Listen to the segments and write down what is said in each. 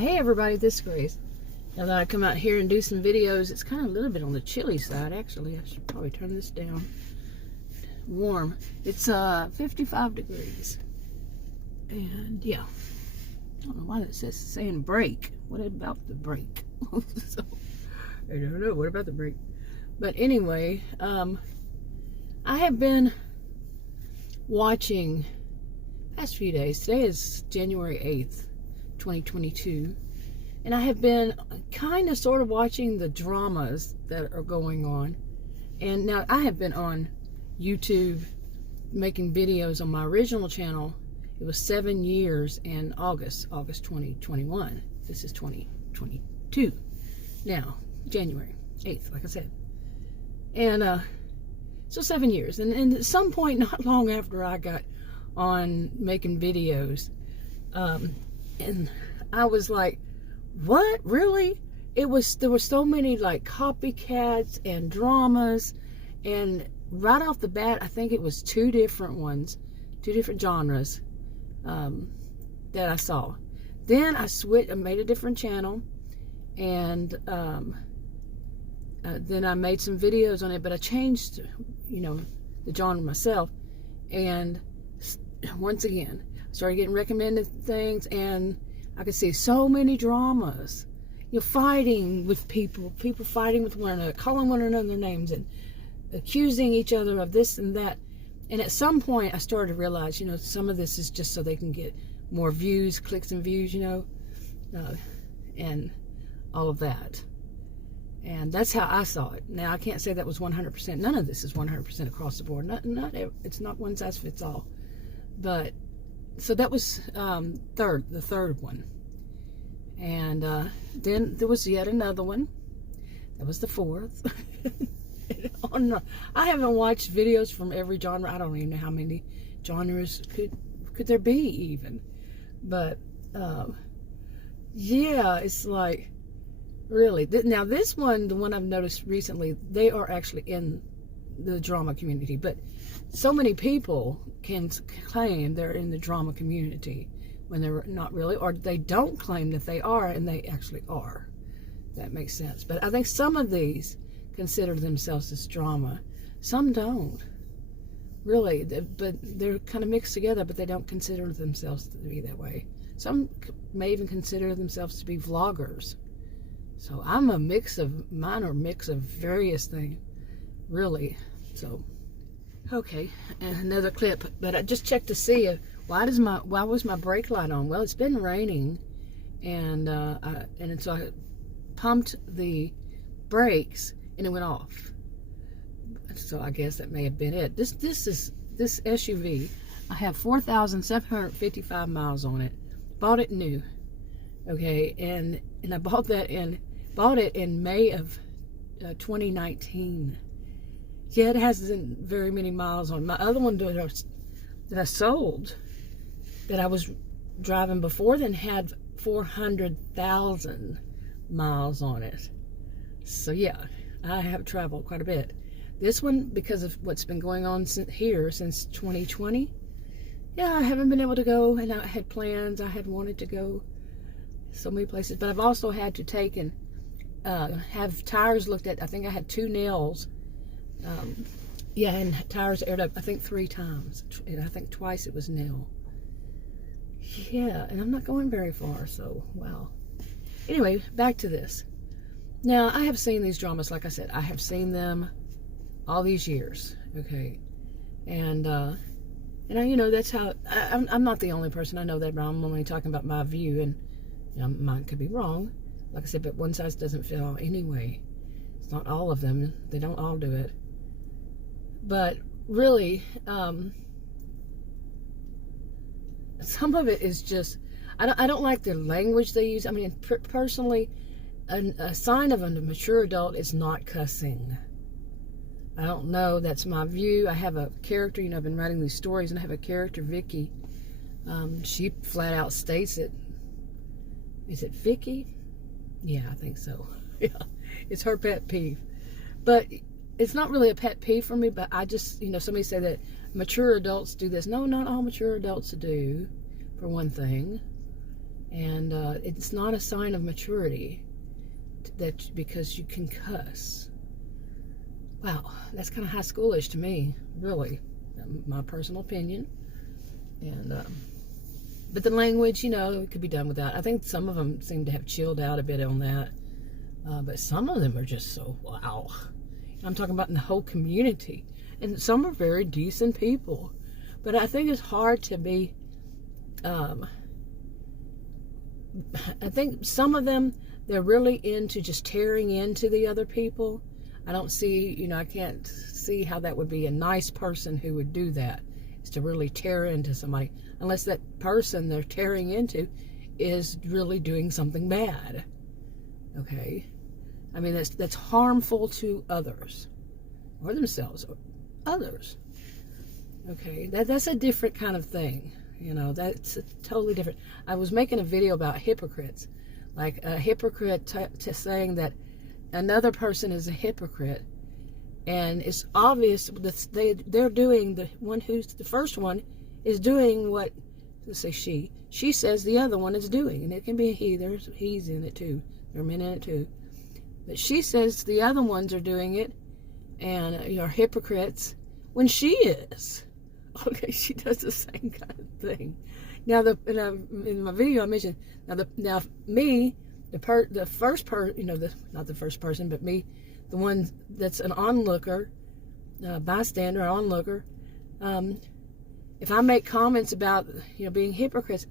Hey everybody, this is Grace. Now that I come out here and do some videos, it's kind of a little bit on the chilly side actually. I should probably turn this down. Warm. It's 55 degrees. And yeah, I don't know why that says saying break. What about the break? So, I don't know. What about the break? But anyway, I have been watching past few days. Today is January 8th. 2022, and I have been kind of sort of watching the dramas that are going on. And now I have been on YouTube making videos on my original channel. It was 7 years in August 2021. This is 2022 now, January 8th, like I said. And so 7 years, and at some point not long after I got on making videos, and I was like, what, really? There were so many like copycats and dramas, and right off the bat I think it was two different genres that I saw. Then I made a different channel, and then I made some videos on it, but I changed the genre myself, and once again started getting recommended things, and I could see so many dramas. Fighting with people fighting with one another, calling one another names, and accusing each other of this and that. And at some point I started to realize, some of this is just so they can get more views, clicks and views, and all of that. And that's how I saw it. Now I can't say that was 100%. None of this is 100% across the board. It's not one size fits all. But so that was the third one. And then there was yet another one. That was the fourth. I haven't watched videos from every genre. I don't even know how many genres could there be even. But yeah, it's like, really. Now this one, the one I've noticed recently, they are actually in the drama community, but so many people can claim they're in the drama community when they're not really, or they don't claim that they are and they actually are. That makes sense. But I think some of these consider themselves as drama. Some don't really, but they're kind of mixed together, but they don't consider themselves to be that way. Some may even consider themselves to be vloggers. So I'm a mix of various things, really. So, okay, and another clip. But I just checked to see why was my brake light on? Well, it's been raining, and so I pumped the brakes and it went off. So I guess that may have been it. This SUV, I have 4,755 miles on it. Bought it new, okay, and I bought it in May of 2019. Yeah, it hasn't very many miles on. My other one that I sold, that I was driving before then, had 400,000 miles on it. So yeah, I have traveled quite a bit. This one, because of what's been going on here since 2020, yeah, I haven't been able to go, and I had plans. I had wanted to go so many places, but I've also had to take and have tires looked at. I think I had 2 nails. Yeah, and tires aired up, I think 3 times. And I think twice it was nail. Yeah, and I'm not going very far, so wow. Anyway, back to this. Now, I have seen these dramas, like I said. I have seen them all these years, okay? And that's how, I'm not the only person. I know that, but I'm only talking about my view, and mine could be wrong. Like I said, but one size doesn't fit all anyway. It's not all of them. They don't all do it. But really, some of it is just, I don't like the language they use. I mean, personally, a sign of a mature adult is not cussing. I don't know. That's my view. I have a character, I've been writing these stories, and I have a character, Vicky. She flat out states it. Is it Vicky? Yeah, I think so. Yeah, it's her pet peeve. But it's not really a pet peeve for me, but I just, somebody say that mature adults do this. No, not all mature adults do, for one thing. And it's not a sign of maturity that because you can cuss. Wow, that's kind of high schoolish to me, really. My personal opinion. And but the language, it could be done without. I think some of them seem to have chilled out a bit on that. But some of them are just so, wow. I'm talking about in the whole community. And some are very decent people. But I think it's hard to be, I think some of them, they're really into just tearing into the other people. I don't see, I can't see how that would be a nice person who would do that, is to really tear into somebody, unless that person they're tearing into is really doing something bad. Okay? I mean, that's harmful to others, or themselves, or others. Okay? That's a different kind of thing. That's totally different. I was making a video about hypocrites. Like a hypocrite saying that another person is a hypocrite, and it's obvious that they're doing, the first one is doing what, let's say she says the other one is doing, and it can be a he, there's he's in it too, there are men in it too, but she says the other ones are doing it and are hypocrites when she is. Okay, she does the same kind of thing. Now, in my video I mentioned, now me, the first person, not the first person, but me, the one that's an onlooker, bystander, onlooker, if I make comments about, being hypocrites,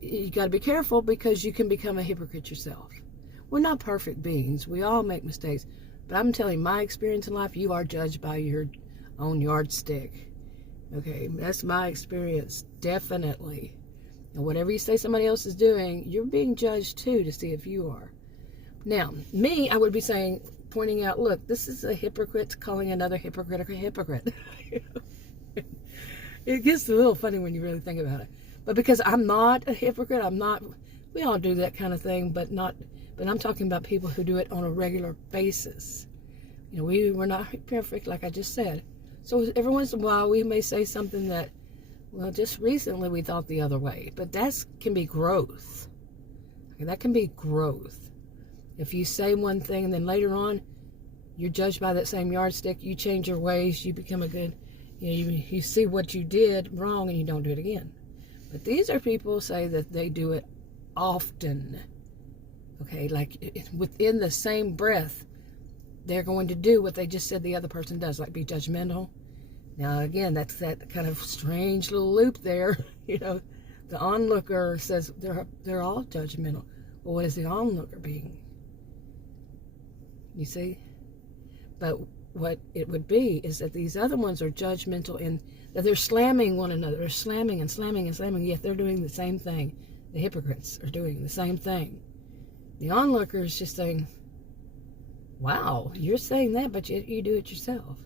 you got to be careful, because you can become a hypocrite yourself. We're not perfect beings. We all make mistakes. But I'm telling you, my experience in life, you are judged by your own yardstick. Okay, that's my experience, definitely. And whatever you say somebody else is doing, you're being judged too, to see if you are. Now, me, I would be saying, pointing out, look, this is a hypocrite calling another hypocrite a hypocrite. It gets a little funny when you really think about it. But because I'm not a hypocrite, we all do that kind of thing, but I'm talking about people who do it on a regular basis. We're not perfect, like I just said. So every once in a while, we may say something that, well, just recently we thought the other way. But that can be growth. Okay, that can be growth. If you say one thing and then later on, you're judged by that same yardstick, you change your ways, you become a good, you see what you did wrong and you don't do it again. But these are people say that they do it often. Okay, like within the same breath, they're going to do what they just said the other person does, like be judgmental. Now, again, that's that kind of strange little loop there. The onlooker says they're all judgmental. Well, what is the onlooker being? You see? But what it would be is that these other ones are judgmental in that they're slamming one another. They're slamming and slamming and slamming, yet they're doing the same thing. The hypocrites are doing the same thing. The onlooker is just saying, wow, you're saying that, but you do it yourself.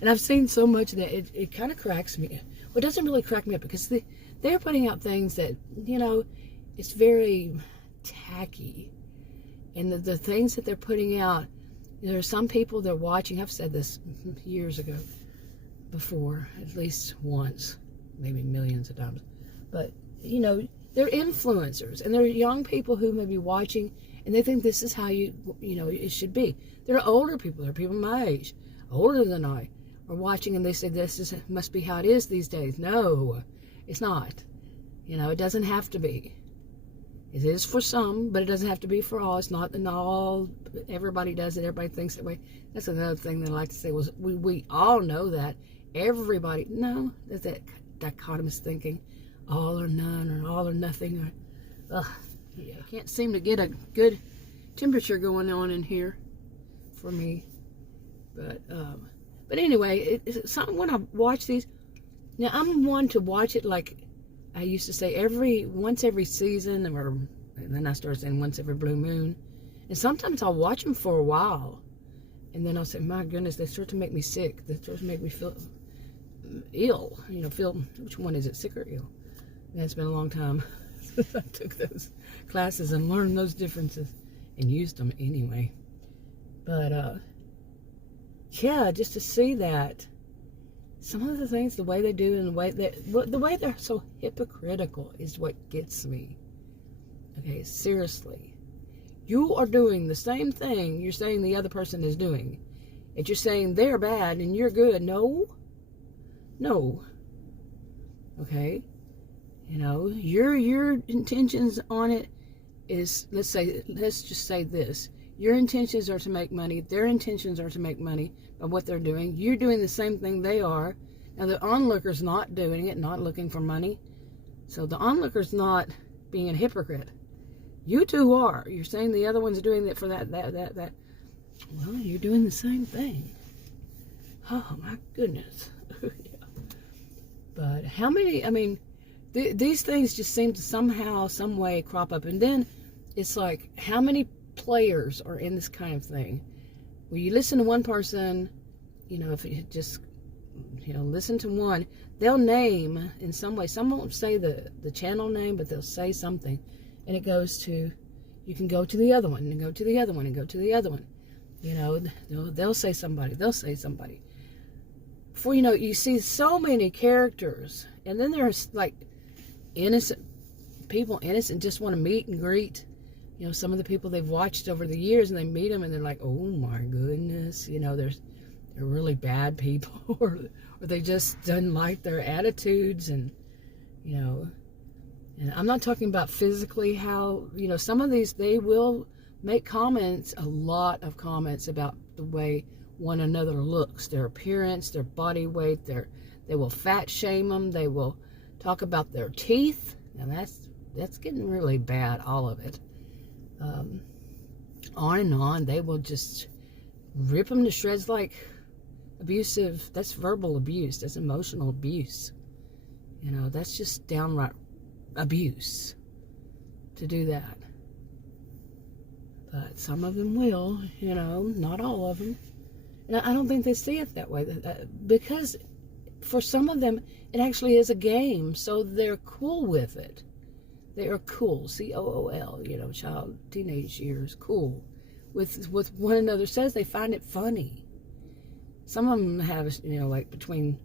And I've seen so much that it kind of cracks me. Well, it doesn't really crack me up, because they're putting out things that, it's very tacky. And the things that they're putting out, there are some people they're watching. I've said this years ago, before, at least once, maybe millions of times. But, they're influencers, and they're young people who may be watching, and they think this is how it should be. There are older people, there are people my age, older than I, are watching, and they say must be how it is these days. No, it's not. It doesn't have to be. It is for some, but it doesn't have to be for all. It's not all, everybody does it, everybody thinks that way. That's another thing that I like to say, was we all know that. Everybody, no, that's that dichotomous thinking, all or none, or all or nothing. Yeah, can't seem to get a good temperature going on in here for me. But anyway, it's something when I watch these. Now, I'm one to watch it like I used to say once every season, and then I started saying once every blue moon. And sometimes I'll watch them for a while, and then I'll say, my goodness, they start to make me sick. They start to make me feel ill. Which one is it, sick or ill? And it's been a long time since I took those classes and learned those differences and used them anyway. But yeah, just to see that some of the things, the way they do, and the way they're so hypocritical is what gets me. Okay, seriously. You are doing the same thing you're saying the other person is doing. If you're saying they're bad and you're good, no. Okay? You know, your intentions on it is, let's just say this. Your intentions are to make money. Their intentions are to make money by what they're doing. You're doing the same thing they are. Now, the onlooker's not doing it, not looking for money. So the onlooker's not being a hypocrite. You two are. You're saying the other one's doing it for that. Well, you're doing the same thing. Oh, my goodness. Yeah. But how many, I mean, these things just seem to somehow, some way crop up. And then it's like, how many players are in this kind of thing? Where you listen to one person, you know, if you just, you know, listen to one, they'll name in some way. Some won't say the channel name, but they'll say something. And it goes to, you can go to the other one, and go to the other one, and go to the other one. You know, they'll say somebody, they'll say somebody. Before you know, you see so many characters, and then there's like innocent people, just want to meet and greet. You know, some of the people they've watched over the years, and they meet them, and they're like, oh my goodness, you know, they're really bad people, or they just don't like their attitudes, and you know. And I'm not talking about physically how, you know, some of these, they will make comments, a lot of comments about the way one another looks, their appearance, their body weight, they will fat shame them, they will talk about their teeth, and that's getting really bad, all of it. On and on, they will just rip them to shreds, like abusive, that's verbal abuse, that's emotional abuse. You know, that's just downright abuse to do that. But some of them will, you know, not all of them. And I don't think they see it that way, because for some of them it actually is a game, so they're cool with it. They are cool, C-O-O-L, you know, child, teenage years, cool with one another. Says they find it funny. Some of them have, you know, like between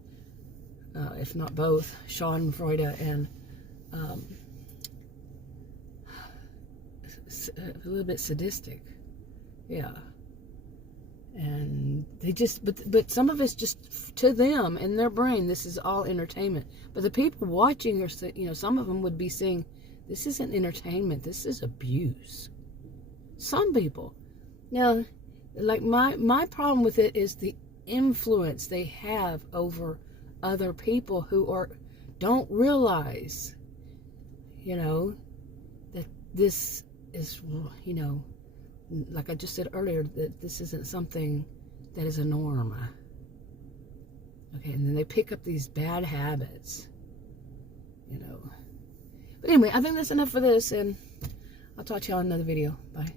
if not both, Schadenfreude and a little bit sadistic, yeah. And they just, but some of it's just, to them in their brain, this is all entertainment. But the people watching are, you know, some of them would be saying, this isn't entertainment, this is abuse. Some people. Now, like my problem with it is the influence they have over other people who don't realize, you know, that this is, you know, like I just said earlier, that this isn't something that is a norm. Okay, and then they pick up these bad habits, you know. But anyway, I think that's enough for this, and I'll talk to y'all in another video. Bye.